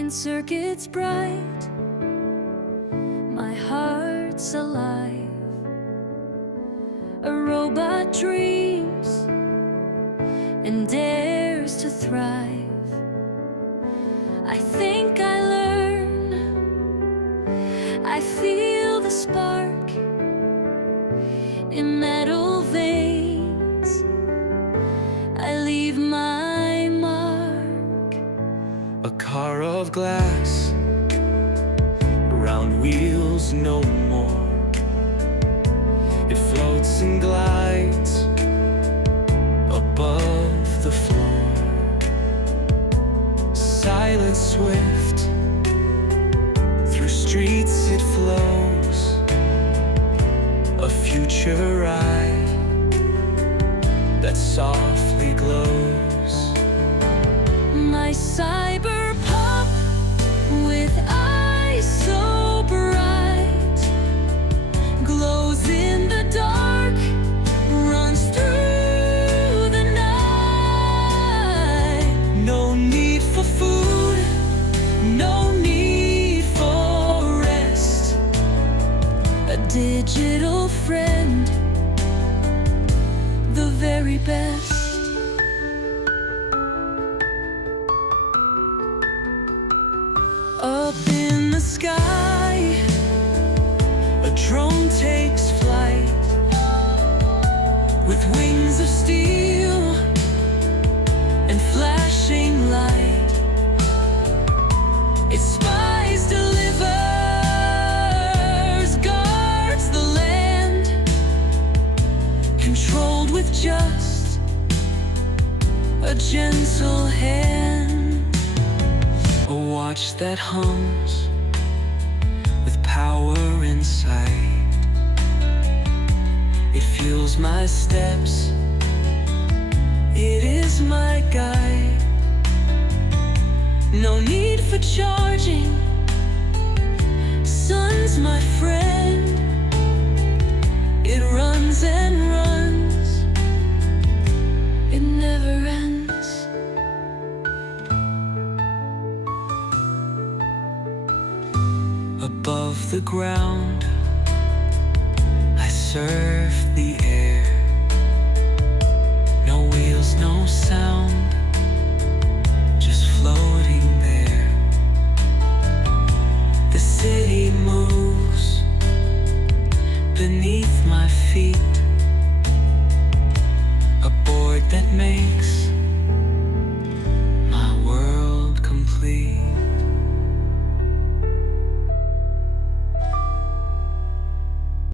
in circuits bright, my heart's alive. A robot dreams and dares to thrive. I think I learn, I feel the spark in metal veins. I leave my mark. A car of glass, round wheels no more. It floats and glides above the floor. Silent, swift, through streets it flows. A future ride that softly glows. My cyber pup with eyes so bright glows in the dark, runs through the night. No need for food, no need for rest. A digital friend, the very best. Up in the sky, a drone takes flight with wings of steel and flashing light. It spies, delivers, guards the land, controlled with just a gentle hand. A watch that hums with power inside. It fuels my steps, it is my guide. No need for charging, sun's my friend. It runs and runs, it never ends. Above the ground, I surf the air. No wheels, no sound.